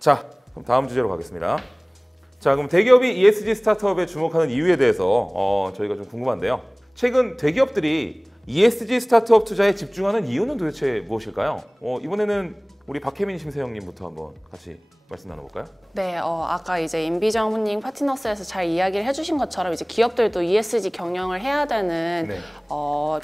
자, 그럼 다음 주제로 가겠습니다. 자, 그럼 대기업이 ESG 스타트업에 주목하는 이유에 대해서 저희가 좀 궁금한데요. 최근 대기업들이 ESG 스타트업 투자에 집중하는 이유는 도대체 무엇일까요? 이번에는 우리 박혜민 심세영님부터 한번 같이 말씀 나눠볼까요? 네, 아까 이제 인비전 훈닝 파트너스에서 잘 이야기를 해주신 것처럼 이제 기업들도 ESG 경영을 해야 되는 네.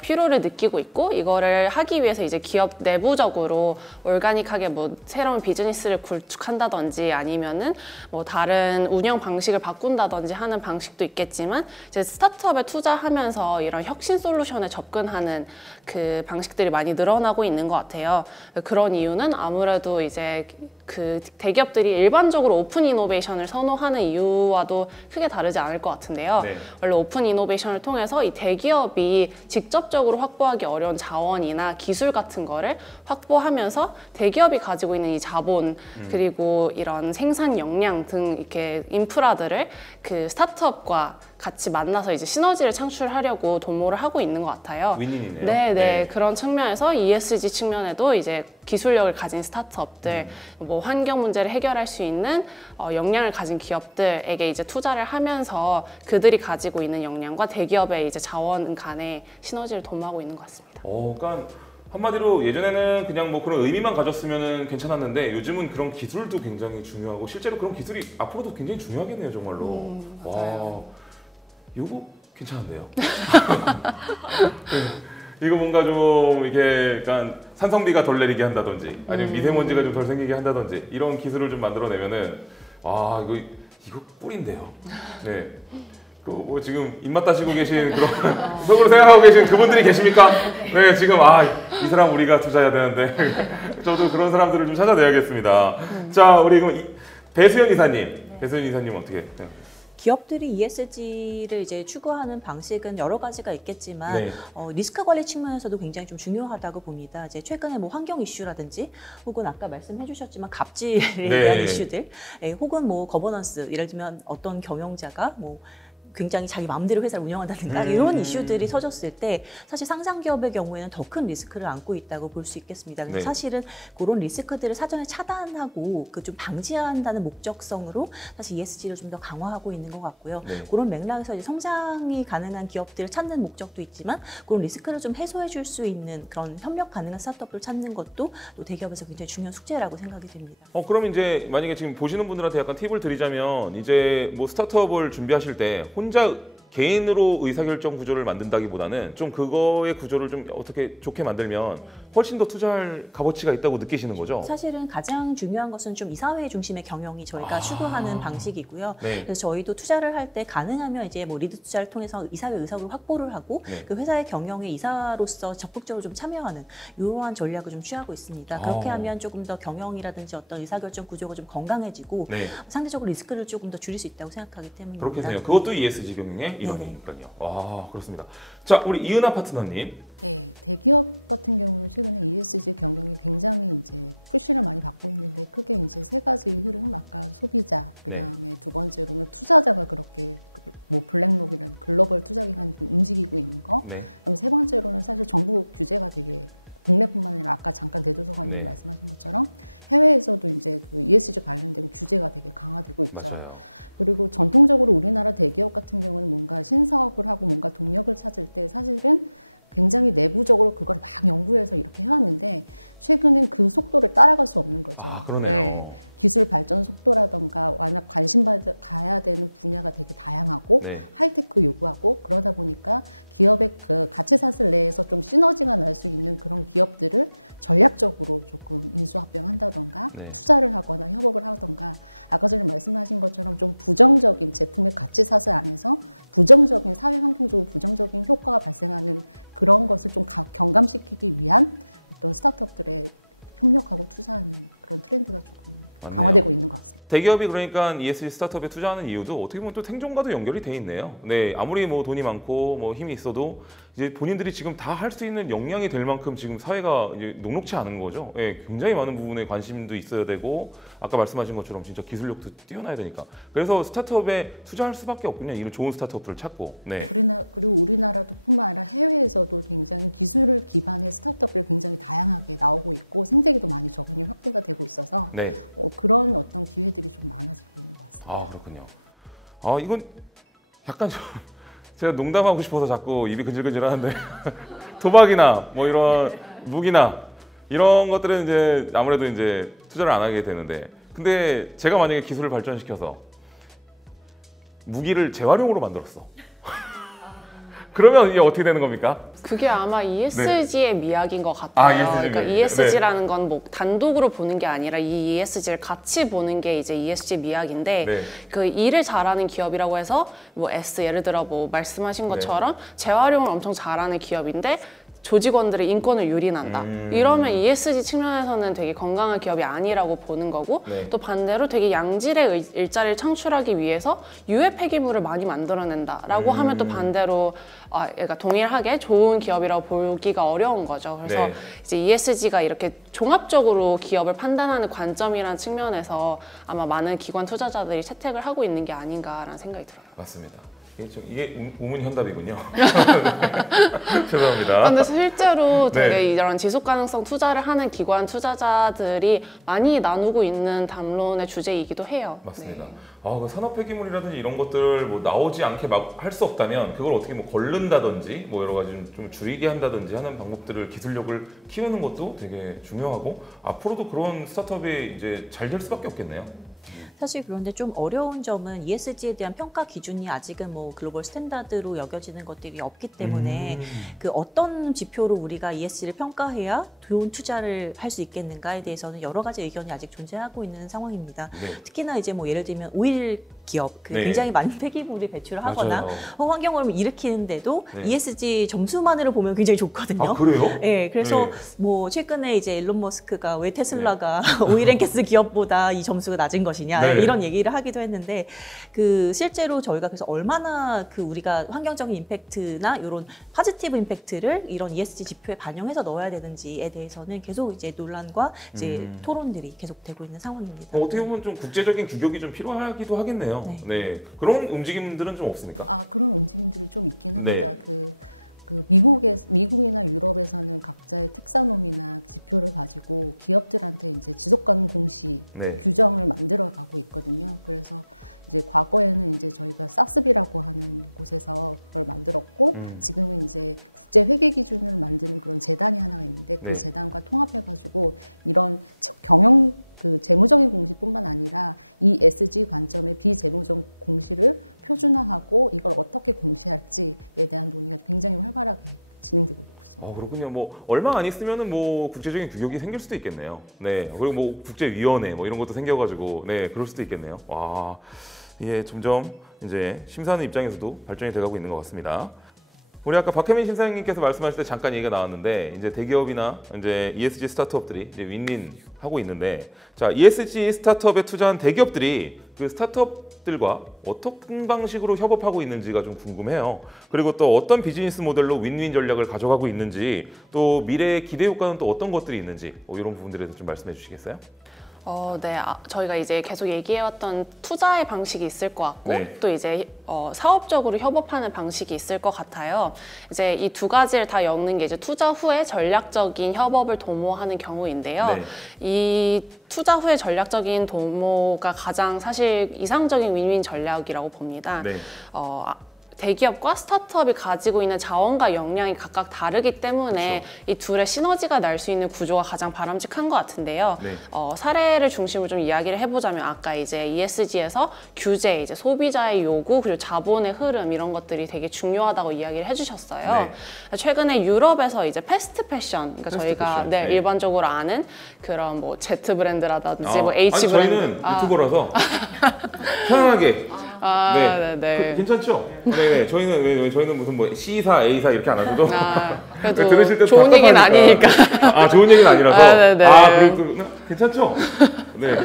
필요를 느끼고 있고, 이거를 하기 위해서 이제 기업 내부적으로 올가닉하게 뭐 새로운 비즈니스를 구축한다든지 아니면은 뭐 다른 운영 방식을 바꾼다든지 하는 방식도 있겠지만, 이제 스타트업에 투자하면서 이런 혁신 솔루션에 접근하는 그 방식들이 많이 늘어나고 있는 것 같아요. 그런 이유는 아무래도 이제 그 대기업들이 일반적으로 오픈 이노베이션을 선호하는 이유와도 크게 다르지 않을 것 같은데요. 네. 원래 오픈 이노베이션을 통해서 이 대기업이 직접적으로 확보하기 어려운 자원이나 기술 같은 거를 확보하면서 대기업이 가지고 있는 이 자본 그리고 이런 생산 역량 등 이렇게 인프라들을 그 스타트업과 같이 만나서 이제 시너지를 창출하려고 도모를 하고 있는 것 같아요. 윈윈이네요. 네. 그런 측면에서 ESG 측면에도 이제 기술력을 가진 스타트업들, 뭐 환경 문제를 해결할 수 있는 역량을 가진 기업들에게 이제 투자를 하면서 그들이 가지고 있는 역량과 대기업의 이제 자원 간의 시너지를 도모하고 있는 것 같습니다. 그러니까 한마디로 예전에는 그냥 뭐 그런 의미만 가졌으면 괜찮았는데 요즘은 그런 기술도 굉장히 중요하고 실제로 그런 기술이 앞으로도 굉장히 중요하겠네요, 정말로. 맞아요. 와, 이거 괜찮은데요? 이거 뭔가 좀 이렇게 약간 산성비가 덜 내리게 한다든지 아니면 미세먼지가 좀 덜 생기게 한다든지 이런 기술을 좀 만들어내면은 이거 꿀인데요. 네. 뭐 지금 입맛 다시고 계신 그런 속으로 생각하고 계신 그분들이 계십니까? 네, 지금 이 사람 우리가 투자해야 되는데 저도 그런 사람들을 좀 찾아내야겠습니다. 자, 우리 그럼 배수연 이사님, 어떻게 생각하세요? 기업들이 ESG를 이제 추구하는 방식은 여러 가지가 있겠지만 네. 리스크 관리 측면에서도 굉장히 좀 중요하다고 봅니다. 이제 최근에 뭐 환경 이슈라든지 혹은 아까 말씀해주셨지만 갑질에 대한 이슈들, 혹은 뭐 거버넌스, 예를 들면 어떤 경영자가 뭐 굉장히 자기 마음대로 회사를 운영한다든가 이런 이슈들이 터졌을 때 사실 상장 기업의 경우에는 더 큰 리스크를 안고 있다고 볼 수 있겠습니다. 그래서 사실은 그런 리스크들을 사전에 차단하고 그 좀 방지한다는 목적성으로 사실 ESG를 좀 더 강화하고 있는 것 같고요. 그런 맥락에서 이제 성장이 가능한 기업들을 찾는 목적도 있지만 그런 리스크를 좀 해소해 줄 수 있는 그런 협력 가능한 스타트업을 찾는 것도 또 대기업에서 굉장히 중요한 숙제라고 생각이 됩니다. 그럼 이제 만약에 지금 보시는 분들한테 약간 팁을 드리자면 이제 뭐 스타트업을 준비하실 때 혼자 개인으로 의사결정 구조를 만든다기보다는 좀 그거의 구조를 좀 어떻게 좋게 만들면 훨씬 더 투자할 값어치가 있다고 느끼시는 거죠? 사실은 가장 중요한 것은 좀 이사회 중심의 경영이 저희가 추구하는 방식이고요. 네. 그래서 저희도 투자를 할 때 가능하면 이제 뭐 리드 투자를 통해서 이사회 의석을 확보를 하고 그 회사의 경영에 이사로서 적극적으로 좀 참여하는 이러한 전략을 좀 취하고 있습니다. 그렇게 하면 조금 더 경영이라든지 어떤 의사결정 구조가 좀 건강해지고 상대적으로 리스크를 조금 더 줄일 수 있다고 생각하기 때문입니다. 그렇겠네요. 그것도 ESG 경영의 일환이니까요. 그렇습니다. 자, 우리 이은하 파트너님. 네, 대기업 같은 경우는 최근에 ESG 경영이 굉장히 이제 푸시를 많이 받고 있는데 크게 이제 세 가지 흐름, 아까 소비자, 그다음에 두 번째로는 투자자가 그렇게 뭐 블랙록이라는 글로벌 투자기관이 움직이고 있는 거, 그다음에 세 번째로는 사실 정부 규제가 되게 국내뿐만 아니라 아까 잠깐 대도서관님 말씀하신 것처럼 해외에서도 이제 그 ESG 관련된 규제가 되게 강화되고 있죠. 맞아요. 그리고 전통적으로 우리나라 대기업 같은 경우는 뭔가 신사업을 하고 뭔가 동력을 찾을 때 사실은 굉장히 내부적으로 그걸 막 연구해서 이렇게 해왔는데 최근엔 그 속도를 따라갈 수 없는 거죠. 그러네요. 네. 기술 발전 속도라던가 워낙 관심 가야 되는 분야가 되게 다양하고 하이테크 요구하고 그러다 보니까 기업의 그 가치사슬 내에서 좀 시너지가 날 수 있는 그런 기업들을 전략적으로 조금 인수합병한다던가 투자를 하거나 협업을 하던가 아까 전에 말씀하신 것처럼 좀 부정적인 제품의 가치사슬 안에서 부정적인 사회 환경적으로 부정적인 효과가 발생하는 그런 것을 좀 경감시키기 위한 어떤 스타트업들의 협력하고 투자하는 그런 트렌드가 조금 강화되고 있는 것 같습니다. 대기업이 그러니까 ESG 스타트업에 투자하는 이유도 어떻게 보면 또 생존과도 연결이 돼 있네요. 네, 아무리 뭐 돈이 많고 뭐 힘이 있어도 이제 본인들이 지금 다 할 수 있는 역량이 될 만큼 지금 사회가 이제 녹록치 않은 거죠. 네, 굉장히 많은 부분에 관심도 있어야 되고 아까 말씀하신 것처럼 진짜 기술력도 뛰어나야 되니까. 그래서 스타트업에 투자할 수밖에 없군요. 이런 좋은 스타트업들을 찾고. 네. 그리고 우리나라도 뿐만 아니라 해외에서도 굉장히 기술 기반의 스타트업들이 굉장히 다양하게 나오고 있고 생태계도 많이 저변이 확대가 되고 활성화되고 있어서 네. 그런 어떤 기회들이 좀 많아지고 있는 것 같습니다. 아, 그렇군요. 아, 이건 약간 좀 제가 농담하고 싶어서 자꾸 입이 근질근질 하는데 도박이나 뭐 이런 무기나 이런 것들은 이제 아무래도 이제 투자를 안 하게 되는데, 근데 제가 만약에 기술을 발전시켜서 무기를 재활용으로 만들었어. 그러면 이게 어떻게 되는 겁니까? 그게 아마 ESG의 미학인 것 같아요. 아, ESG 그러니까 미학. ESG라는 건 뭐 단독으로 보는 게 아니라 이 ESG를 같이 보는 게 이제 ESG 미학인데, 네. 그 일을 잘하는 기업이라고 해서 뭐 S 예를 들어 뭐 말씀하신 것처럼 재활용을 엄청 잘하는 기업인데 조직원들의 인권을 유린한다. 이러면 ESG 측면에서는 되게 건강한 기업이 아니라고 보는 거고, 네. 또 반대로 되게 양질의 일자리를 창출하기 위해서 유해 폐기물을 많이 만들어낸다라고 하면 또 반대로 그러니까 동일하게 좋은 기업이라고 보기가 어려운 거죠. 그래서 네. 이제 ESG가 이렇게 종합적으로 기업을 판단하는 관점이라는 측면에서 아마 많은 기관 투자자들이 채택을 하고 있는 게 아닌가라는 생각이 들어요. 맞습니다. 이게 우문현답이군요. 죄송합니다. 근데 실제로 되게 네. 이런 지속 가능성 투자를 하는 기관 투자자들이 많이 나누고 있는 담론의 주제이기도 해요. 맞습니다. 네. 아, 그 산업 폐기물이라든지 이런 것들 뭐 나오지 않게 막 할 수 없다면 그걸 어떻게 뭐 걸른다든지 뭐 여러 가지 좀 줄이게 한다든지 하는 방법들을, 기술력을 키우는 것도 되게 중요하고, 앞으로도 그런 스타트업이 이제 잘 될 수밖에 없겠네요. 사실 그런데 좀 어려운 점은 ESG에 대한 평가 기준이 아직은 뭐 글로벌 스탠다드로 여겨지는 것들이 없기 때문에 그 어떤 지표로 우리가 ESG를 평가해야 좋은 투자를 할 수 있겠는가에 대해서는 여러 가지 의견이 아직 존재하고 있는 상황입니다. 네. 특히나 이제 뭐 예를 들면 오일 기업, 네. 굉장히 많은 폐기물을 배출을 하거나 맞아요. 환경오염을 일으키는데도 네. ESG 점수만으로 보면 굉장히 좋거든요. 아, 그래요? 네, 그래서 네. 뭐 최근에 이제 일론 머스크가 왜 테슬라가 오일앤가스 기업보다 이 점수가 낮은 것이냐 네. 이런 얘기를 하기도 했는데, 그 실제로 저희가 그래서 얼마나 그 우리가 환경적인 임팩트나 이런 포지티브 임팩트를 이런 ESG 지표에 반영해서 넣어야 되는지에 대해서는 계속 이제 논란과 이제 토론들이 계속되고 있는 상황입니다. 어떻게 보면 좀 국제적인 규격이 좀 필요하기도 하겠네요. 네. 네. 그런 움직임들은 좀 없습니까? 그런 움직임들이 좀 있긴 합니다. 네. 미국이나 유럽에서는 각자의 텍사노미나 지표를 가지고 기업들한테 이제 지속가능 공시 네. 규정을 만들어 가고 있거든요. 그래서 이제 과거에는 이제 저희가 사스비라고 하는 곳에서 그걸 만들었고, 지금은 이제 국제 회계 기준을 만드는 그런 재단이 하나가 있는데 그 네. 재단과 통합해가지고 이런 재무적인 공시뿐만 아니라 ESG 관점의 비재무적 공시를 표준화하고 이걸 어떻게 공시할지에 대한 논의가 굉장히 활발하게 진행되고 있습니다. 그렇군요. 뭐 얼마 안 있으면은 뭐 국제적인 규격이 생길 수도 있겠네요. 네. 그리고 뭐 국제위원회 뭐 이런 것도 생겨가지고, 네, 그럴 수도 있겠네요. 와, 이게 점점 이제 심사하는 입장에서도 발전이 돼가고 있는 것 같습니다. 우리 아까 박혜민 심사위원님께서 말씀하실 때 잠깐 얘기가 나왔는데, 이제 대기업이나 이제 ESG 스타트업들이 이제 윈윈 하고 있는데, 자, ESG 스타트업에 투자한 대기업들이 그 스타트업들과 어떤 방식으로 협업하고 있는지가 좀 궁금해요. 그리고 또 어떤 비즈니스 모델로 윈윈 전략을 가져가고 있는지, 또 미래의 기대 효과는 또 어떤 것들이 있는지, 이런 부분들에 대해서 좀 말씀해 주시겠어요? 네. 저희가 이제 계속 얘기해왔던 투자의 방식이 있을 것 같고, 네. 또 이제 사업적으로 협업하는 방식이 있을 것 같아요. 이제 이 두 가지를 다 엮는 게 이제 투자 후에 전략적인 협업을 도모하는 경우인데요. 네. 이 투자 후에 전략적인 도모가 가장 사실 이상적인 윈윈 전략이라고 봅니다. 네. 대기업과 스타트업이 가지고 있는 자원과 역량이 각각 다르기 때문에 그렇죠. 이 둘의 시너지가 날 수 있는 구조가 가장 바람직한 것 같은데요. 네. 사례를 중심으로 좀 이야기를 해보자면, 아까 이제 ESG에서 규제, 이제 소비자의 요구, 그리고 자본의 흐름, 이런 것들이 되게 중요하다고 이야기를 해주셨어요. 네. 최근에 유럽에서 이제 패스트 패션, 그러니까 패스트 저희가 패션. 네, 네. 일반적으로 아는 그런 뭐 Z 브랜드라든지 뭐 H 아니, 브랜드. 저희는 유튜버라서 편안하게. 네. 괜찮죠? 네. 저희는 무슨 뭐 C사, A사 이렇게 안 하고도 그래도 들으실 때 좋은 얘기는 아니니까. 좋은 얘기는 아니라서. 네네. 그리고 괜찮죠? 네.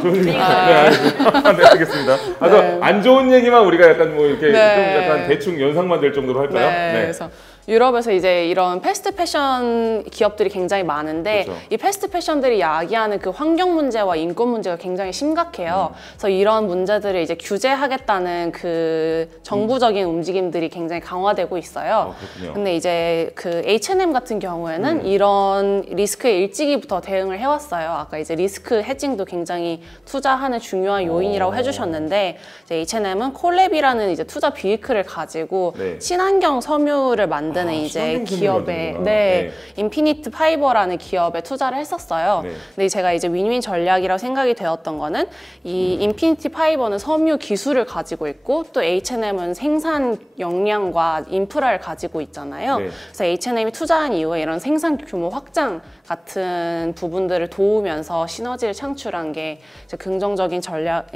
좋은 얘기. 네, 알겠습니다. 네. 안 좋은 얘기만 우리가 약간 뭐 이렇게 네. 좀 약간 대충 연상만 될 정도로 할까요? 네. 그래서 유럽에서 이제 이런 패스트 패션 기업들이 굉장히 많은데 그렇죠. 이 패스트 패션들이 야기하는 그 환경 문제와 인권 문제가 굉장히 심각해요. 그래서 이런 문제들을 이제 규제하겠다는 그 정부적인 움직임들이 굉장히 강화되고 있어요. 그렇군요. 근데 이제 그 H&M 같은 경우에는 이런 리스크에 일찍이부터 대응을 해왔어요. 아까 이제 리스크 헤징도 굉장히 투자하는 중요한 요인이라고 해주셨는데 이제 H&M은 콜랩이라는 이제 투자 비이클을 가지고 네. 친환경 섬유를 만드는 이제 친환경 섬유를 기업에 만드는구나. 네, 네. 인피니트 파이버라는 기업에 투자를 했었어요. 네. 근데 제가 이제 윈윈 전략이라고 생각이 되었던 거는 이 인피니티 파이버는 섬유 기술을 가지고 있고 또 H&M은 생산 역량과 인프라를 가지고 있잖아요. 네. 그래서 H&M이 투자한 이후에 이런 생산 규모 확장 같은 부분들을 도우면서 시너지를 창출한 게 이제 긍정적인 전략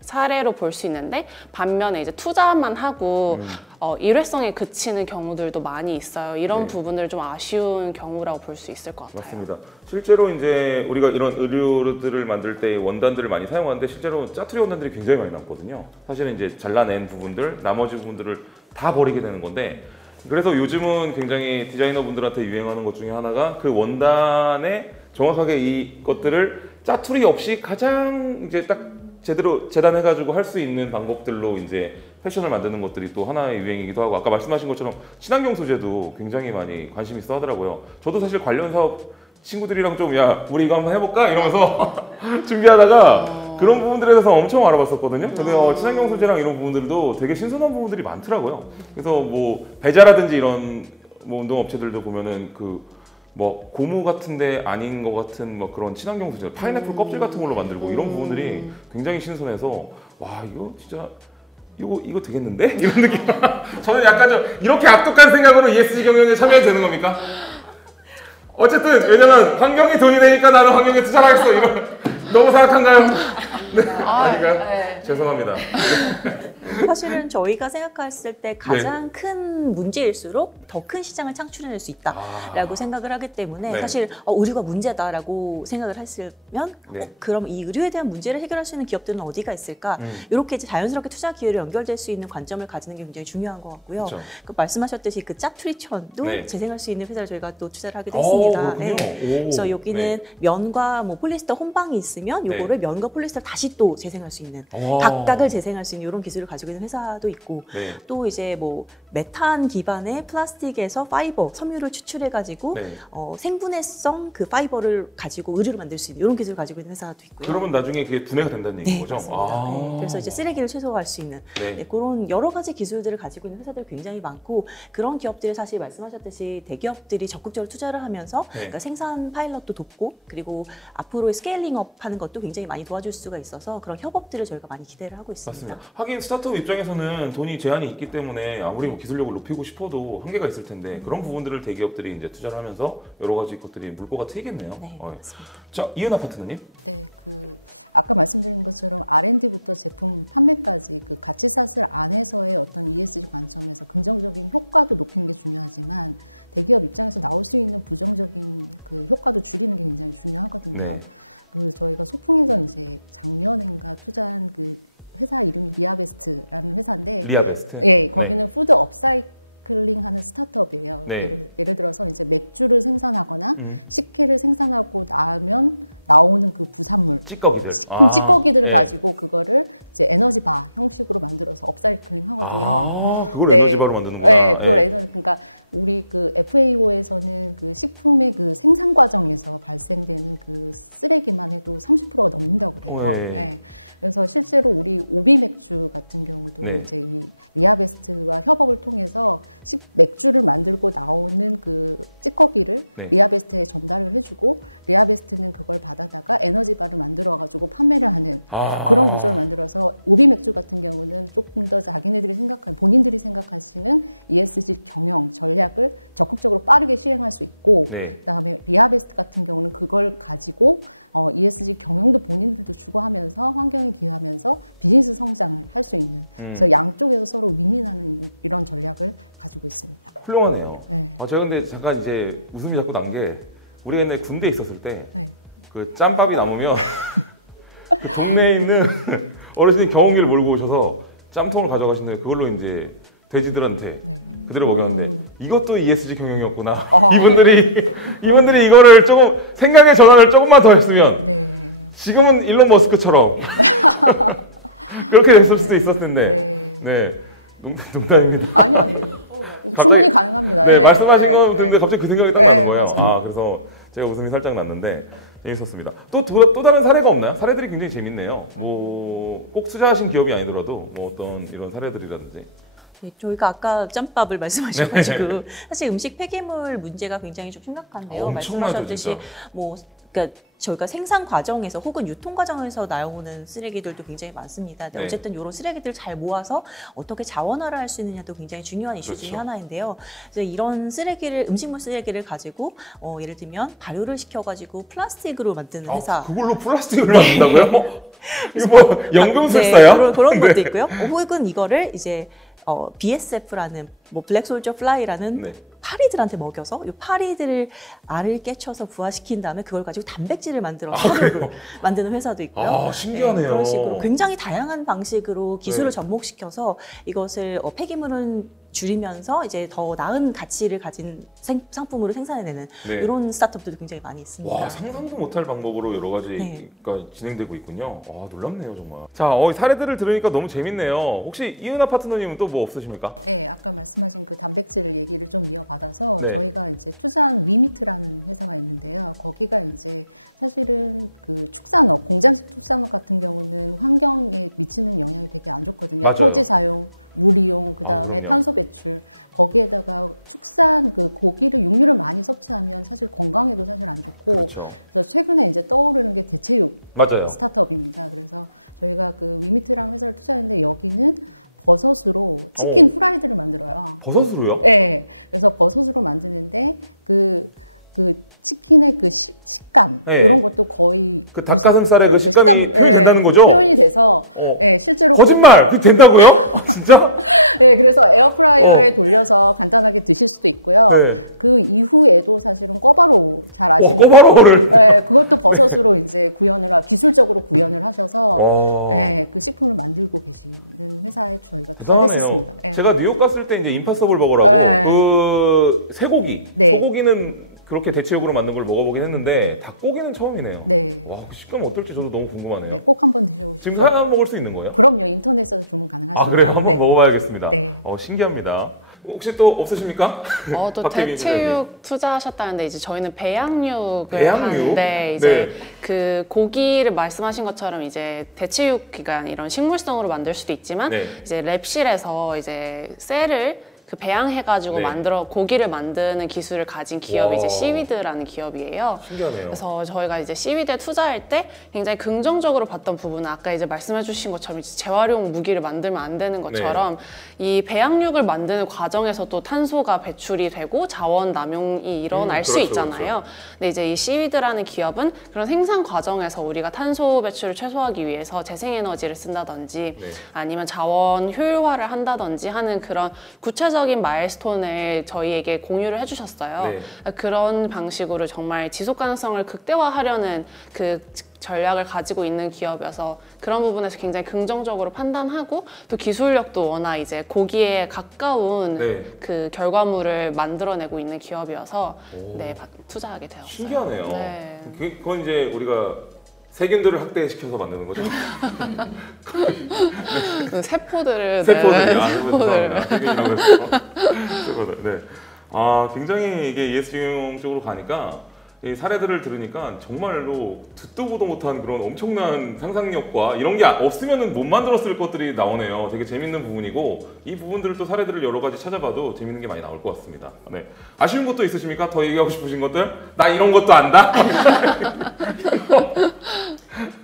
사례로 볼 수 있는데 반면에 이제 투자만 하고 일회성에 그치는 경우들도 많이 있어요. 이런 네. 부분들 좀 아쉬운 경우라고 볼 수 있을 것 같아요. 맞습니다. 실제로 이제 우리가 이런 의류들을 만들 때 원단들을 많이 사용하는데 실제로 짜투리 원단들이 굉장히 많이 남거든요. 사실은 이제 잘라낸 부분들, 나머지 부분들을 다 버리게 되는 건데 그래서 요즘은 굉장히 디자이너 분들한테 유행하는 것 중에 하나가 그 원단에 정확하게 이것들을 짜투리 없이 가장 이제 딱 제대로 재단해가지고 할 수 있는 방법들로 이제 패션을 만드는 것들이 또 하나의 유행이기도 하고 아까 말씀하신 것처럼 친환경 소재도 굉장히 많이 관심 있어 하더라고요. 저도 사실 관련 사업 친구들이랑 좀 야 우리 이거 한번 해볼까 이러면서 준비하다가 그런 부분들에 대해서 엄청 알아봤었거든요. 근데 친환경 소재랑 이런 부분들도 되게 신선한 부분들이 많더라고요. 그래서 뭐 배자라든지 이런 뭐 운동업체들도 보면은 그 뭐 고무 같은데 아닌 것 같은 뭐 그런 친환경 소재, 파인애플 껍질 같은 걸로 만들고 이런 부분들이 굉장히 신선해서 와 이거 진짜 이거 되겠는데? 이런 느낌. 저는 약간 좀 이렇게 악독한 생각으로 ESG 경영에 참여해도 되는 겁니까? 어쨌든 왜냐면 환경이 돈이 되니까 나는 환경에 투자를 하겠어 이런 너무 사악한가요? 네. 아닌가요? 네. 죄송합니다. 사실은 저희가 생각했을 때 가장 큰 문제일수록 더 큰 시장을 창출해낼 수 있다라고 생각을 하기 때문에 네. 사실 의류가 문제다라고 생각을 했으면 네. 그럼 이 의류에 대한 문제를 해결할 수 있는 기업들은 어디가 있을까? 이렇게 이제 자연스럽게 투자 기회로 연결될 수 있는 관점을 가지는 게 굉장히 중요한 것 같고요. 그렇죠. 그 말씀하셨듯이 그 짜투리천도 네. 재생할 수 있는 회사를 저희가 또 투자를 하게 됐습니다. 그렇군요. 그래서 여기는 면과 뭐 폴리스터 혼방이 있으면 요거를 네. 면과 폴리스터를 다시 또 재생할 수 있는 오. 각각을 재생할 수 있는 이런 기술을 가지고 있는 회사도 있고 네. 또 이제 뭐 메탄 기반의 플라스틱에서 파이버 섬유를 추출해가지고 네. 생분해성 그 파이버를 가지고 의류를 만들 수 있는 이런 기술을 가지고 있는 회사도 있고요. 그러면 나중에 그게 분해가 된다는 얘기인 네, 거죠? 맞습니다. 네. 그래서 이제 쓰레기를 최소화할 수 있는 네. 그런 여러 가지 기술들을 가지고 있는 회사들이 굉장히 많고 그런 기업들이 사실 말씀하셨듯이 대기업들이 적극적으로 투자를 하면서 네. 그러니까 생산 파일럿도 돕고 그리고 앞으로의 스케일링업 하는 것도 굉장히 많이 도와줄 수가 있어서 그런 협업들을 저희가 많이 기대를 하고 있습니다. 맞습니다. 하긴 스타트업 입장에서는 돈이 제한이 있기 때문에 아무리 뭐 기술력을 높이고 싶어도 한계가 있을 텐데 그런 부분들을 대기업들이 이제 투자를 하면서 여러 가지 것들이 물꼬가 트이겠네요. 네, 맞습니다. 자, 이은하 파트너님. 네, 그 아까 말씀드린 것처럼 R&D부터 제품 판매까지 그 가치사슬 안에서의 어떤 ESG 관점에서 긍정적인 효과도 높이는 게 중요하지만 대기업 입장에서 나올 수 있는 부정적인 그 효과도 줄이는 게 굉장히 중요하거든요. 네. 그 저희가 소풍에서 이제 작년인가 투자한 그 회사 이름이 리아베스트라는 회사인데 리아베스트. 예, 거기는 푸드 업사이클링 하는 스타트업이에요. 네. 예를 들어서 이제 맥주를 생산하거나 식혜를 생산하고 나면 나오는 그 부산물, 찌꺼기들. 식품 찌꺼기들을 네. 가지고 그거를 이제 에너지바 형식으로 만들어서 업사이클링 하거든요. 그걸 네. 에너지바로 만드는구나. 네, 그걸 에너지. 그러니까 우리 그 FAO에서는 그 식품의 그 생산 과정에서 발생되는 그 쓰레기만 해도 30%가 넘는다고 그래요. 네. 네. 그래서 실제로 우리 오비 맥주 같은 경우도 네. 이제 이 리아베스트와 협업을 통해서 맥주를 만들고 나오는 그 찌꺼기를 네. 리아베스트에 전달을 해주고 리아베스트는 그걸 받아다가 에너지바를 만들어가지고 판매를 하는 그런 구조를 만들어서 오비 맥주 같은 경우는 조금 더 본인들이 생각하시는 ESG 경영 전략을 적극적으로 빠르게 실행할 수 있고 네. 그다음에 리아베스트 같은 경우는 그걸 가지고 ESG 경영도 본인들도 추구하면서 환경에 기여하면서 비즈니스 성장을 할 수 있는 그래서 양쪽에서 서로 윈윈하는 이런 전략을 가지고 있습니다. 훌륭하네요. 네. 제가 근데 잠깐 이제 웃음이 자꾸 난 게 우리가 옛날에 군대에 있었을 때 네. 그 짬밥이 남으면 그 동네에 있는 어르신이 경운기를 몰고 오셔서 짬통을 가져가시는데 그걸로 이제 돼지들한테 네. 그대로 먹였는데 이것도 ESG 경영이었구나. 아. 이분들이 이거를 조금 생각의 전환을 조금만 더 했으면 네. 지금은 일론 머스크처럼 그렇게 됐을 수도 있었을 텐데. 네. 네. 농담입니다. 아니요. 충분히 가능합니다. 네, 네. 말씀하신 거 네. 듣는데 갑자기 그 생각이 딱 나는 네, 거예요. 맞아요. 그래서 제가 웃음이 살짝 났는데 재밌었습니다. 또 다른 사례가 없나요? 사례들이 굉장히 재밌네요. 뭐 꼭 투자하신 기업이 아니더라도 뭐 어떤 이런 사례들이라든지. 네, 저희가 아까 짬밥을 말씀하셔가지고 사실 음식 폐기물 문제가 굉장히 좀 심각한데요. 말씀하셨듯이 뭐 그러니까 저희가 생산 과정에서 혹은 유통 과정에서 나오는 쓰레기들도 굉장히 많습니다. 네. 어쨌든 이런 쓰레기들 잘 모아서 어떻게 자원화를 할 수 있느냐도 굉장히 중요한 이슈 중에 하나인데요. 그래서 이런 음식물 쓰레기를 가지고 예를 들면 발효를 시켜가지고 플라스틱으로 만드는 회사. 그걸로 플라스틱을 만든다고요? 이거 뭐 연금술사야? 네, 그런 것도 있고요. 혹은 이거를 이제 BSF라는 뭐 블랙솔저 플라이라는 네. 파리들한테 먹여서 이 파리들을 알을 깨쳐서 부화시킨 다음에 그걸 가지고 단백질을 만들어서 만드는 회사도 있고요. 신기하네요. 네, 그런 식으로 굉장히 다양한 방식으로 기술을 접목시켜서 이것을 폐기물은 줄이면서 이제 더 나은 가치를 가진 상품으로 생산해내는 이런 스타트업들도 굉장히 많이 있습니다. 와, 상상도 못할 방법으로 여러 가지가 진행되고 있군요. 놀랍네요 정말. 자, 사례들을 들으니까 너무 재밌네요. 혹시 이은하 파트너님은 또 뭐 없으십니까? 네, 아까 말씀하신 그 단백질 얘기를 좀 이어받아서 네. 저희가 이제 투자한 위미트라는 회사가 있는데요. 거기가 이제 사실은 그 축산업, 공장식 축산업 같은 경우는 환경에 미치는 영향이 되게 안 좋거든요. 맞아요. 토지 사용, 물 이용, 그 다음에 탄소 배출, 거기에다가 축산 그 고기를 육류를 많이 섭취하면 사실 건강에도 사실 안 좋고, 그렇죠. 그래서 최근에 이제 떠오르는 게 대체육 맞아요. 스타트업입니다. 그래서 저희가 그 위미트라는 회사를 투자했는데 여기는 버섯으로 치킨 후라이드를 만들어요. 버섯으로요? 네. 그래서 버섯으로 만드는데 그 치킨의 그 식감 이런 것도 거의 그 닭가슴살의 그 식감이 표현이 된다는 거죠? 표현이 돼서 실제로 거짓말! 그게 된다고요? 진짜? 네, 그래서 에어프라이어에 돌려서 간단하게 드실 수도 있고요. 그 이후에도 사실은 꿔바로우 잘 아시는 꿔바로우를 네, 그것도 버섯으로 이제 기술적으로 구현을 하셔서 그 식품을 만들고 계시는 회사에 저희가 투자를 했었습니다. 제가 뉴욕 갔을 때 이제 임파서블 버거라고 그 쇠고기, 소고기는 그렇게 대체육으로 만든 걸 먹어보긴 했는데 닭고기는 처음이네요. 네. 와, 그 식감 어떨지 저도 너무 궁금하네요. 네, 꼭 한번 드셔보십시오. 지금 사람 먹을 수 있는 거예요? 그럼요, 인터넷에서 주문 가능하십니다. 그래요? 한번 먹어봐야겠습니다. 네. 신기합니다. 혹시 또 없으십니까? 또 대체육 투자하셨다는데 이제 저희는 배양육을 배양육? 하는데 이제 그 고기를 말씀하신 것처럼 이제 대체육 기간 이런 식물성으로 만들 수도 있지만 이제 랩실에서 이제 셀을 그 배양해가지고 고기를 만드는 기술을 가진 기업이 이제 씨위드라는 기업이에요. 신기하네요. 그래서 저희가 이제 씨위드에 투자할 때 굉장히 긍정적으로 봤던 부분은 아까 이제 말씀해주신 것처럼 이제 재활용 무기를 만들면 안 되는 것처럼 이 배양육을 만드는 과정에서도 탄소가 배출이 되고 자원 남용이 일어날 수 있잖아요. 근데 이제 이 씨위드라는 기업은 그런 생산 과정에서 우리가 탄소 배출을 최소화하기 위해서 재생에너지를 쓴다든지 아니면 자원 효율화를 한다든지 하는 그런 구체적인 마일스톤을 저희에게 공유를 해주셨어요. 그런 방식으로 정말 지속 가능성을 극대화하려는 그 전략을 가지고 있는 기업이어서 그런 부분에서 굉장히 긍정적으로 판단하고 또 기술력도 워낙 이제 고기에 가까운 그 결과물을 만들어내고 있는 기업이어서 투자하게 되었어요. 신기하네요. 그건 이제 우리가 세균들을 학대시켜서 만드는 거죠? 세포들을. 세포들. 세균이라고 해서. 세포들. 굉장히 이게 ESG 경영 쪽으로 가니까 이 사례들을 들으니까 정말로 듣도 보도 못한 그런 엄청난 상상력과 이런 게 없으면 못 만들었을 것들이 나오네요. 되게 재밌는 부분이고 이 부분들을 또 사례들을 여러 가지 찾아봐도 재밌는 게 많이 나올 것 같습니다. 아쉬운 것도 있으십니까? 더 얘기하고 싶으신 것들? 나 이런 것도 안다?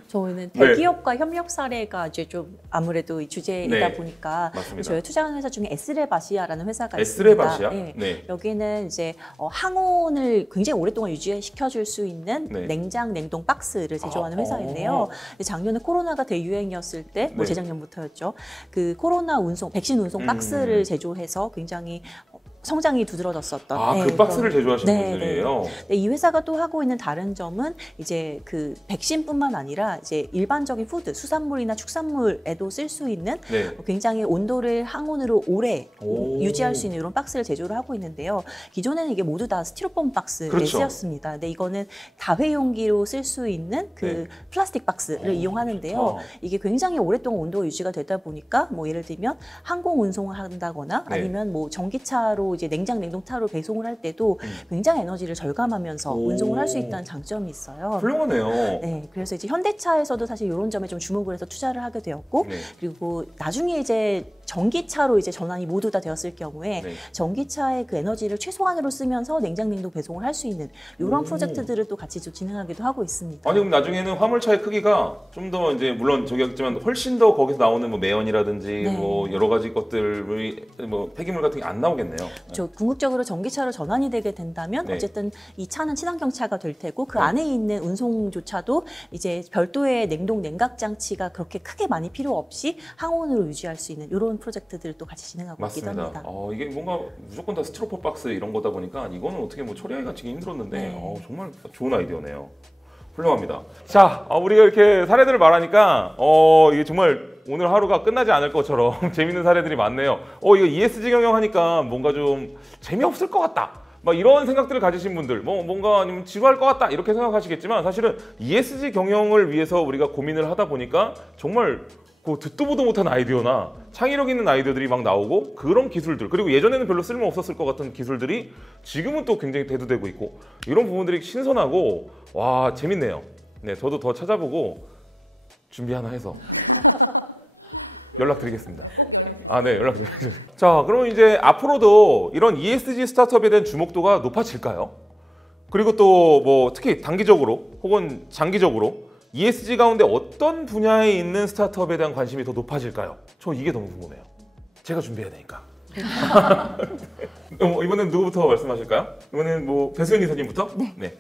저희는 대기업과 협력 사례가 이제 좀 아무래도 이 주제이다 보니까 저희 투자하는 회사 중에 에스레바시아라는 회사가 있습니다. 여기는 이제 항온을 굉장히 오랫동안 유지시켜줄 수 있는 냉장, 냉동 박스를 제조하는 회사인데요. 작년에 코로나가 대유행이었을 때, 재작년부터였죠. 그 코로나 백신 운송 박스를 제조해서 굉장히 성장이 두드러졌었던. 아, 네, 그 박스를 제조하시는 네, 분들이에요. 네, 이 회사가 또 하고 있는 다른 점은 이제 그 백신뿐만 아니라 이제 일반적인 푸드, 수산물이나 축산물에도 쓸 수 있는 네. 굉장히 온도를 항온으로 오래 오. 유지할 수 있는 이런 박스를 제조를 하고 있는데요. 기존에는 이게 모두 다 스티로폼 박스에 그렇죠. 쓰였습니다. 근데 이거는 다회용기로 쓸 수 있는 그 네. 플라스틱 박스를 이용하는데요. 좋다. 이게 굉장히 오랫동안 온도가 유지가 되다 보니까 뭐 예를 들면 항공 운송을 한다거나 네. 아니면 뭐 전기차로 이제 냉동차로 배송을 할 때도 굉장히 에너지를 절감하면서 오. 운송을 할 수 있다는 장점이 있어요. 훌륭하네요. 네, 그래서 이제 현대차에서도 사실 이런 점에 좀 주목을 해서 투자를 하게 되었고, 네. 그리고 나중에 이제 전기차로 이제 전환이 모두 다 되었을 경우에 네. 전기차의 그 에너지를 최소한으로 쓰면서 냉동 배송을 할 수 있는 이런 오. 프로젝트들을 또 같이 좀 진행하기도 하고 있습니다. 아니 그럼 나중에는 화물차의 크기가 좀 더 이제 물론 저기였지만 훨씬 더 거기서 나오는 뭐 매연이라든지 네. 뭐 여러 가지 것들이 뭐 폐기물 같은 게 안 나오겠네요. 저 궁극적으로 전기차로 전환이 되게 된다면 네. 어쨌든 이 차는 친환경차가 될 테고 그 네. 안에 있는 운송조차도 이제 별도의 냉각 장치가 그렇게 크게 많이 필요 없이 항온으로 유지할 수 있는 이런 프로젝트들을 또 같이 진행하고 있기도 맞습니다. 합니다. 이게 뭔가 무조건 다 스티로폼 박스 이런 거다 보니까 이거는 어떻게 뭐 처리하기가 되게 힘들었는데 네. 정말 좋은 아이디어네요. 훌륭합니다. 자, 우리가 이렇게 사례들을 말하니까 이게 정말 오늘 하루가 끝나지 않을 것처럼 재밌는 사례들이 많네요. 이거 ESG 경영하니까 뭔가 좀 재미없을 것 같다. 막 이런 생각들을 가지신 분들, 뭔가 아니면 지루할 것 같다 이렇게 생각하시겠지만 사실은 ESG 경영을 위해서 우리가 고민을 하다 보니까 정말 그 듣도 보도 못한 아이디어나 창의력 있는 아이디어들이 막 나오고 그런 기술들 그리고 예전에는 별로 쓸모 없었을 것 같은 기술들이 지금은 또 굉장히 대두되고 있고 이런 부분들이 신선하고 와 재밌네요. 네, 저도 더 찾아보고 준비 하나 해서 연락드리겠습니다. 네, 꼭 연락 주시죠. 네, 연락드리겠습니다. 자, 그럼 이제 앞으로도 이런 ESG 스타트업에 대한 주목도가 높아질까요? 그리고 또 뭐 특히 단기적으로 혹은 장기적으로 ESG 가운데 어떤 분야에 있는 스타트업에 대한 관심이 더 높아질까요? 저 이게 너무 궁금해요. 제가 준비해야 되니까. 이번엔 누구부터 말씀하실까요? 이번엔 뭐 배수연 이사님부터? 네.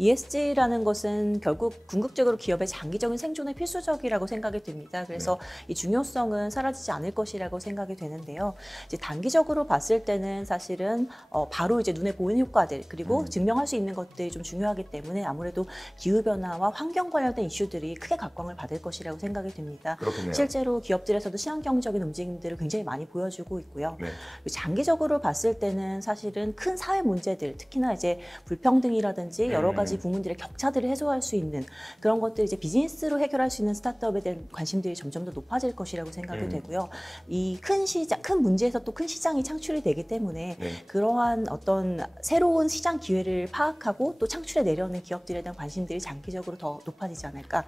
ESG라는 것은 결국 궁극적으로 기업의 장기적인 생존에 필수적이라고 생각이 듭니다. 그래서 이 중요성은 사라지지 않을 것이라고 생각이 되는데요. 이제 단기적으로 봤을 때는 사실은 바로 이제 눈에 보이는 효과들 그리고 증명할 수 있는 것들이 좀 중요하기 때문에 아무래도 기후 변화와 환경 관련된 이슈들이 크게 각광을 받을 것이라고 생각이 듭니다. 그렇겠네요. 실제로 기업들에서도 친환경적인 움직임들을 굉장히 많이 보여주고 있고요. 네. 장기적으로 봤을 때는 사실은 큰 사회 문제들, 특히나 이제 불평등이라든지 여러 가지 부문들의 격차들을 해소할 수 있는 그런 것들 이제 비즈니스로 해결할 수 있는 스타트업에 대한 관심들이 점점 더 높아질 것이라고 생각이 되고요. 이 큰 시장, 큰 문제에서 또 큰 시장이 창출이 되기 때문에 네. 그러한 어떤 새로운 시장 기회를 파악하고 또 창출해 내려오는 기업들에 대한 관심들이 장기적으로 더 높아지지 않을까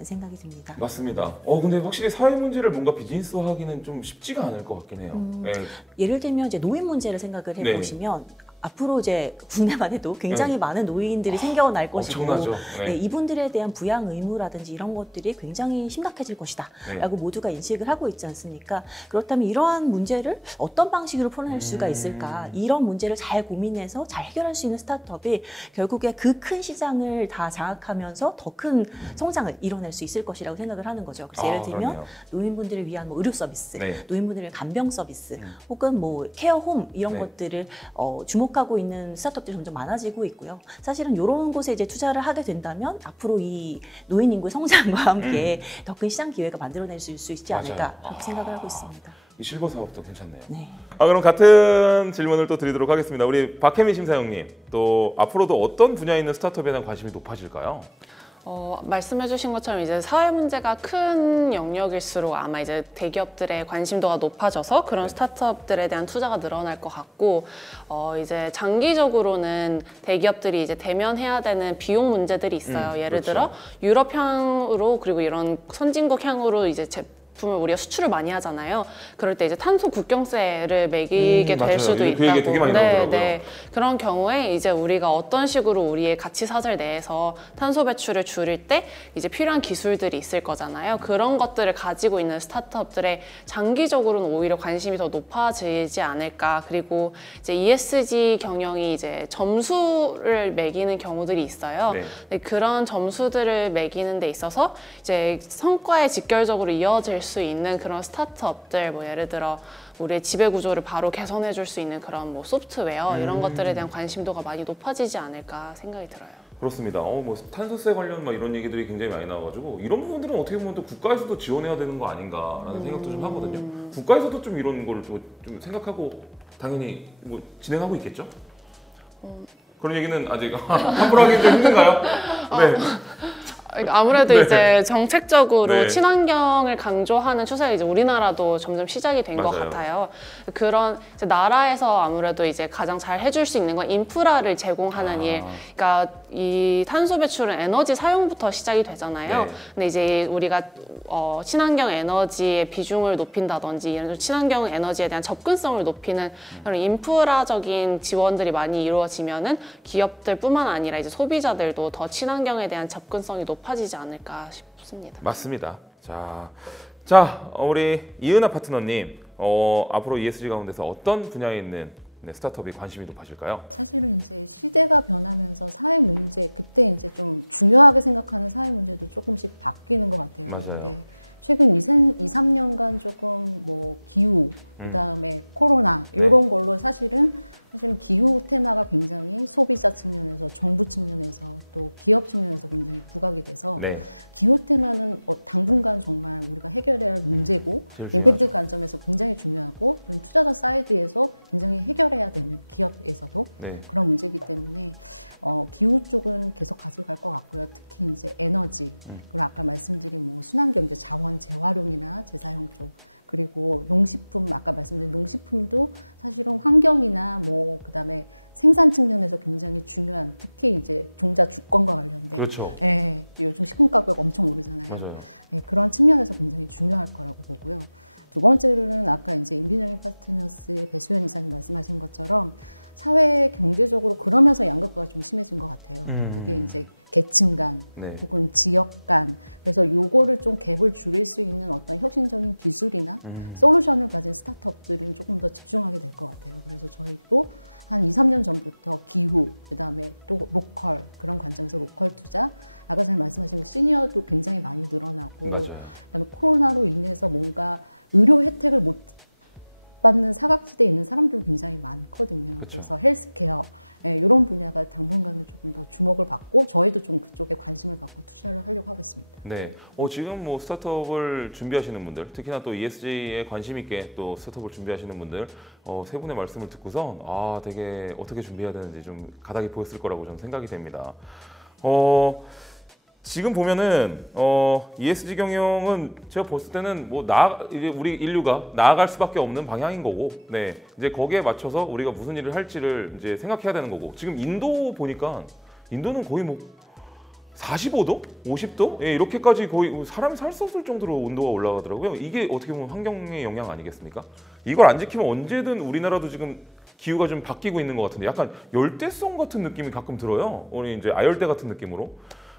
생각이 듭니다. 맞습니다. 근데 확실히 사회 문제를 뭔가 비즈니스화하기는 좀 쉽지가 않을 것 같긴 해요. 네. 예를 들면 이제 노인 문제를 생각을 해보시면 앞으로 이제 국내만 해도 굉장히 많은 노인들이 생겨날 것이고 엄청나죠. 네. 이분들에 대한 부양 의무라든지 이런 것들이 굉장히 심각해질 것이다 라고 모두가 인식을 하고 있지 않습니까? 그렇다면 이러한 문제를 어떤 방식으로 풀어낼 수가 있을까? 이런 문제를 잘 고민해서 잘 해결할 수 있는 스타트업이 결국에 그 큰 시장을 다 장악하면서 더 큰 성장을 이뤄낼 수 있을 것이라고 생각을 하는 거죠. 그래서 예를 들면 그러네요. 노인분들을 위한 뭐 의료 서비스, 네. 노인분들을 위한 간병 서비스, 혹은 뭐 케어홈 이런 네. 것들을 주목하고 있는 스타트업들이 점점 많아지고 있고요. 사실은 이런 곳에 이제 투자를 하게 된다면 앞으로 이 노인 인구의 성장과 함께 더 큰 시장 기회가 만들어낼 수 있지 않을까 맞아요. 그렇게 생각을 하고 있습니다. 이 실버 사업도 괜찮네요. 네. 그럼 같은 질문을 또 드리도록 하겠습니다. 우리 박혜민 심사위원님, 또 앞으로도 어떤 분야에 있는 스타트업에 대한 관심이 높아질까요? 말씀해주신 것처럼 이제 사회 문제가 큰 영역일수록 아마 이제 대기업들의 관심도가 높아져서 그런 스타트업들에 대한 투자가 늘어날 것 같고, 이제 장기적으로는 대기업들이 이제 대면해야 되는 비용 문제들이 있어요. 예를 그렇죠. 들어 유럽향으로 그리고 이런 선진국향으로 이제 제품을 우리가 수출을 많이 하잖아요. 그럴 때 이제 탄소 국경세를 매기게 될 맞아요. 수도 그 있다고. 얘기 되게 많이 나오더라고요. 그런 경우에 이제 우리가 어떤 식으로 우리의 가치 사슬 내에서 탄소 배출을 줄일 때 이제 필요한 기술들이 있을 거잖아요. 그런 것들을 가지고 있는 스타트업들의 장기적으로는 오히려 관심이 더 높아지지 않을까. 그리고 이제 ESG 경영이 이제 점수를 매기는 경우들이 있어요. 네. 근데 그런 점수들을 매기는 데 있어서 이제 성과에 직결적으로 이어질 수 있는 그런 스타트업들, 뭐 예를 들어 우리의 지배 구조를 바로 개선해 줄 수 있는 그런 뭐 소프트웨어 이런 것들에 대한 관심도가 많이 높아지지 않을까 생각이 들어요. 그렇습니다. 뭐 탄소세 관련 막 이런 얘기들이 굉장히 많이 나와가지고 이런 부분들은 어떻게 보면 또 국가에서도 지원해야 되는 거 아닌가라는 생각도 좀 하거든요. 국가에서도 좀 이런 걸 좀 생각하고 당연히 뭐 진행하고 있겠죠? 그런 얘기는 아직 함부로 하기 좀 힘든가요? 네. 아무래도 네. 이제 정책적으로 네. 친환경을 강조하는 추세가 이제 우리나라도 점점 시작이 된 것 맞아요. 같아요. 그런 이제 나라에서 아무래도 이제 가장 잘 해줄 수 있는 건 인프라를 제공하는 일. 그러니까 이 탄소 배출은 에너지 사용부터 시작이 되잖아요. 네. 근데 이제 우리가 친환경 에너지의 비중을 높인다든지 예를 들어 친환경 에너지에 대한 접근성을 높이는 그런 인프라적인 지원들이 많이 이루어지면은 기업들뿐만 아니라 이제 소비자들도 더 친환경에 대한 접근성이 높아지지 않을까 싶습니다. 맞습니다. 자, 우리 이은하 파트너님, 앞으로 ESG 가운데서 어떤 분야에 있는 스타트업이 관심이 높아질까요? 사실은 이제 시대가 변하면서 사회 문제, 그때 이제 좀 중요하게 생각하는 사회 문제도 조금씩 바뀌는 것 같아요. 맞아요. 근데 최근 2, 3년간 조금 뭐 기후, 그다음에 코로나 이런 걸로 사실은 기후 테마가 굉장히 소비자 측면에서, 정부 측면에서, 또 기업 측면에서 굉장히 부각이 돼서 네. 기후 테마는 당분간 정말 우리가 해결해야 할 문제고 제일 임팩트 관점에서 굉장히 중요하고 투자자 사이드에서 굉장히 해결해야 되는 기업에서도 네. 그런 문제이기 때문에 기후 쪽은 계속 가져갈 것 같고요. 특히 이제 에너지 그리고 아까 말씀드린 뭐 순환경제, 자원 재활용이나 재사용 쪽, 그리고 농식품, 아까 말씀드린 농식품도 사실은 환경이나 뭐 그다음에 생산 측면에서 굉장히 중요한, 특히 이제 종자 주권과 관련된, 그렇죠. 예, 요즘 식품 가격 엄청 오르잖아요. 맞아요. 예, 그런 측면에서 굉장히 중요할 거라고 보고요. 두 번째로는 아까 이제 인비너링 파트너스의 배수연 이사님 말씀하신 것처럼 사회 경제적으로 그러면서 양극화가 좀 심해진 것 같아요. 그게 이제 계층 간 네. 혹은 지역 간, 그래서 요거를 좀 갭을 줄일 수 있는 어떤 혁신적인 기술이나 솔루션을 가진 스타트업들은 조금 더 집중하게 될 것 같아요. 그래서 저희도 한 2, 3년 전부터 기후, 그다음에 또 로컬, 그런 관점에서 로컬 투자, 아까 전에 말씀하신 시니어도 굉장히 많이 늘어나고, 맞아요. 그다음에 코로나로 인해서 뭔가 의료 혜택을 못 받는 사각지대에 있는 사람들이 굉장히 많거든요. 그쵸. 그래서 헬스케어, 이런 분야가 당분간은 조금 더 주목을 받고 저희도 좀 그쪽에 관심을 갖고 투자를 하려고 하고 있습니다. 네. 지금 뭐 스타트업을 준비하시는 분들, 특히나 또 ESG에 관심 있게 또 스타트업을 준비하시는 분들, 세 분의 말씀을 듣고선 되게 어떻게 준비해야 되는지 좀 가닥이 보였을 거라고 저는 생각이 됩니다. 지금 보면은 ESG 경영은 제가 봤을 때는 뭐 이제 우리 인류가 나아갈 수밖에 없는 방향인 거고, 네, 이제 거기에 맞춰서 우리가 무슨 일을 할지를 이제 생각해야 되는 거고, 지금 인도 보니까 인도는 거의 뭐 45도, 50도, 예, 이렇게까지 거의 사람이 살 수 없을 정도로 온도가 올라가더라고요. 이게 어떻게 보면 환경의 영향 아니겠습니까? 이걸 안 지키면 언제든 우리나라도 지금 기후가 좀 바뀌고 있는 것 같은데, 약간 열대성 같은 느낌이 가끔 들어요. 우리 이제 아열대 같은 느낌으로.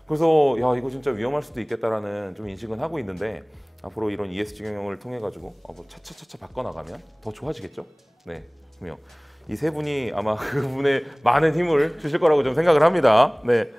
그래서 이거 진짜 위험할 수도 있겠다라는 좀 인식은 하고 있는데, 앞으로 이런 ESG 경영을 통해 가지고 뭐 차차차차 바꿔나가면 더 좋아지겠죠? 네, 분명 이 세 분이 아마 그 부분에 많은 힘을 주실 거라고 좀 생각을 합니다. 네.